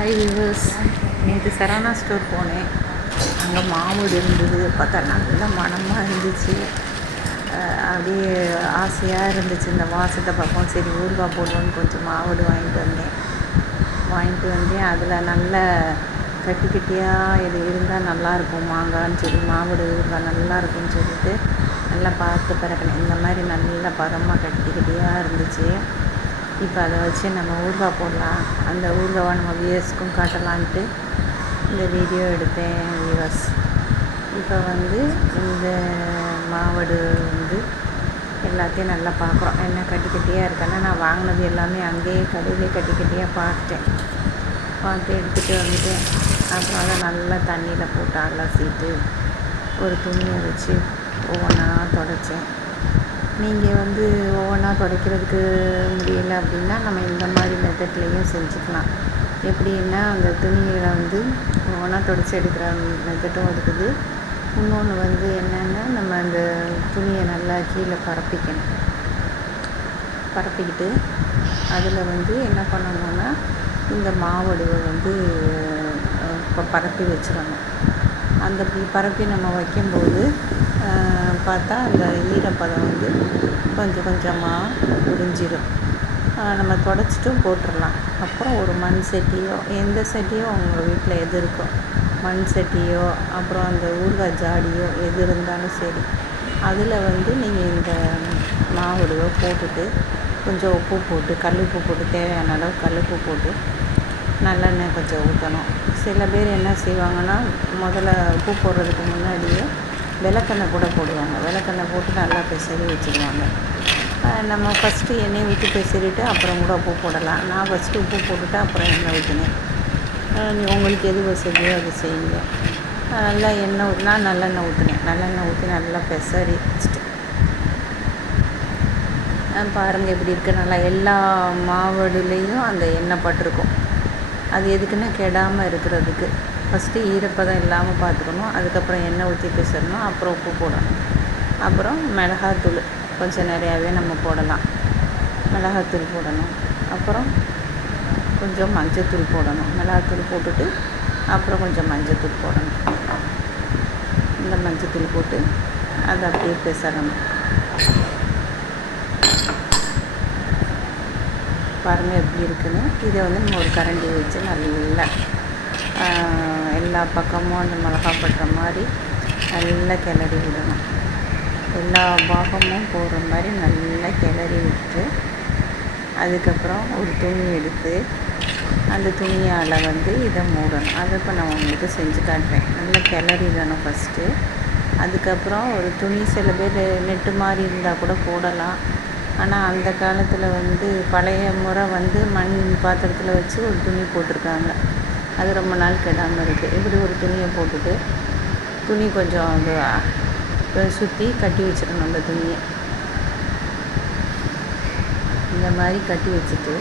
Hi viewers நேற்று Saravana store போனேன். அங்கே மாவுடு இருந்தது. பார்த்தா நல்ல மனமாக இருந்துச்சு. அப்படியே ஆசையாக இருந்துச்சு. இந்த வாசத்தை பார்ப்போம். சரி ஊறுகாய் போடுவோன்னு கொஞ்சம் மாவுடு வாங்கிட்டு வந்தேன். வாங்கிட்டு வந்தேன். அதில் நல்ல கட்டி கட்டியாக இது இருந்தால் நல்லாயிருக்கும் மாங்கான்னு சொல்லி மாவுடு ஊறுகாய் நல்லாயிருக்கும்னு சொல்லிட்டு நல்லா பார்த்து பிறக்கினேன். இந்த மாதிரி நல்ல பதமாக கட்டி கட்டியாக இருந்துச்சு. இப்போ அதை வச்சு நம்ம ஊறுகாய் போடலாம். அந்த ஊறுகாவை நம்ம வியர்ஸ்க்கும் காட்டலான்ட்டு இந்த வீடியோ எடுத்தேன் வியூவர்ஸ். இப்போ வந்து இந்த மாவடு வந்து எல்லாத்தையும் நல்லா பார்க்குறோம். என்ன கட்டி கட்டியாக இருக்கான்னு நான் வாங்கினது எல்லாமே அங்கேயே கடையிலே கட்டி கட்டியாக பார்த்தேன் பார்த்து எடுத்துகிட்டு வந்துட்டேன் அப்புறம் அதை நல்லா தண்ணியில் போட்டு அலசிட்டு ஒரு துணியை வச்சு ஒவ்வொன்றா தொடச்சேன். நீங்கள் வந்து ஒவ்வொன்றா துடைக்கிறதுக்கு முடியல அப்படின்னா நம்ம இந்த மாதிரி மெத்தட்லேயும் செஞ்சுக்கலாம். எப்படின்னா அந்த துணியில் வந்து ஒவ்வொன்றா துடைச்சி எடுக்கிற மெத்தட்டும் இருக்குது. இன்னொன்று வந்து என்னென்னா நம்ம அந்த துணியை நல்லா கீழே பரப்பிக்கணும். பரப்பிக்கிட்டு அதில் வந்து என்ன பண்ணணும்னா இந்த மாவடுவை வந்து இப்போ பரப்பி வச்சிடணும். அந்த பரப்பி நம்ம வைக்கும்போது பார்த்தா அந்த ஈரப்பதம் வந்து கொஞ்சம் கொஞ்சமாக உறிஞ்சிடும் நம்ம தொடச்சிட்டும் போட்டுடலாம் அப்புறம் ஒரு மண் சட்டியோ எந்த சட்டியோ உங்கள் வீட்டில் எது இருக்கோ மண் சட்டியோ அப்புறம் அந்த ஊறுகாய் ஜாடியோ எது இருந்தாலும் சரி அதில் வந்து நீங்கள் இந்த மாவுடுவை போட்டுட்டு கொஞ்சம் உப்பு போட்டு கல் உப்பு போட்டு தேவையான அளவு கல் உப்பு போட்டு நல்லெண்ணெய் கொஞ்சம் ஊற்றணும் சில பேர் என்ன செய்வாங்கன்னா முதல்ல உப்பு போடுறதுக்கு முன்னாடியே விளக்கெண்ணெய் கூட போடுவாங்க. விளக்கெண்ணெய் போட்டு நல்லா பெசரி வச்சுருவாங்க. நம்ம ஃபஸ்ட்டு எண்ணெய் ஊற்றி பெசரிட்டு அப்புறம் கூட உப்பு போடலாம். நான் ஃபஸ்ட்டு உப்பு போட்டுட்டு அப்புறம் எண்ணெய் ஊற்றினேன் உங்களுக்கு எது வசதியோ அது செய்யுங்க. நல்லா எண்ணெய் ஊற்றி நான் நல்லெண்ணெய் ஊற்றினேன் நல்லெண்ணெய் ஊற்றி நல்லா பெசரி வச்சுட்டு. பாருங்கள் எப்படி இருக்குது நல்லா எல்லா மாவடுலேயும் அந்த எண்ணெய் பட்டிருக்கும். அது எதுக்குன்னா கெடாமல் இருக்கிறதுக்கு. ஃபஸ்ட்டு ஈரப்பதம் இல்லாமல் பார்த்துக்கணும். அதுக்கப்புறம் எண்ணெய் ஊற்றி பிசறணும். அப்புறம் உப்பு போடணும். அப்புறம் மிளகாத்தூள் கொஞ்சம் நிறையாவே நம்ம போடலாம். மிளகாத்தூள் போடணும். அப்புறம் கொஞ்சம் மஞ்சத்தூள் போடணும். மிளகாத்தூள் போட்டுட்டு அப்புறம் கொஞ்சம் மஞ்சத்தூள் போடணும். இந்த மஞ்சத்தூள் போட்டு அதை அப்படியே பிசறணும். பாருங்கள் எப்படி இருக்குன்னு. இதை வந்து நம்ம ஒரு கரண்டி வச்சு நல்லா எல்லா பக்கமும் அந்த மிளகா பட்டுற மாதிரி நல்லா கிளறி விடணும். எல்லா பாகமும் போடுற மாதிரி நல்லா கிளறி விட்டு அதுக்கப்புறம் ஒரு துணி எடுத்து அந்த துணியால் வந்து இதை மூடணும். அதை இப்போ நான் உங்களுக்கு செஞ்சு காட்டுறேன். நல்லா கிளறிடணும் ஃபஸ்ட்டு அதுக்கப்புறம் ஒரு துணி சில பேர் நெட்டு மாதிரி இருந்தால் கூட போடலாம். ஆனால் அந்த காலத்தில் வந்து பழைய முறை வந்து மண் பாத்திரத்தில் வச்சு ஒரு துணி போட்டிருக்காங்க. அது ரொம்ப நாள் கெடாமல் இருக்குது இப்படி ஒரு துணியை போட்டுட்டு துணி கொஞ்சம் அது சுற்றி கட்டி வச்சிடணும் அந்த துணியை. இந்த மாதிரி கட்டி வச்சுட்டு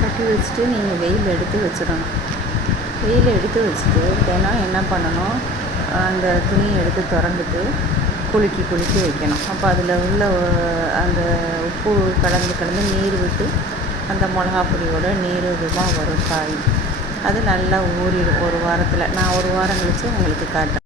கட்டி வச்சுட்டு நீங்கள் வெயில் எடுத்து வச்சிடணும். வெயில் எடுத்து வச்சுட்டு தினம் என்ன பண்ணணும்? அந்த துணியை எடுத்து திறந்துட்டு குலுக்கி குலுக்கி வைக்கணும். அப்போ அதில் உள்ள அந்த உப்பு கலந்து கலந்து நீர் விட்டு அந்த மிளகா பொடியோட நீர் இதுவாக வரும் காய். அது நல்லா ஊறிடும். ஒரு வாரத்தில். நான் ஒரு வாரம் கழித்து உங்களுக்கு காட்டுறேன்.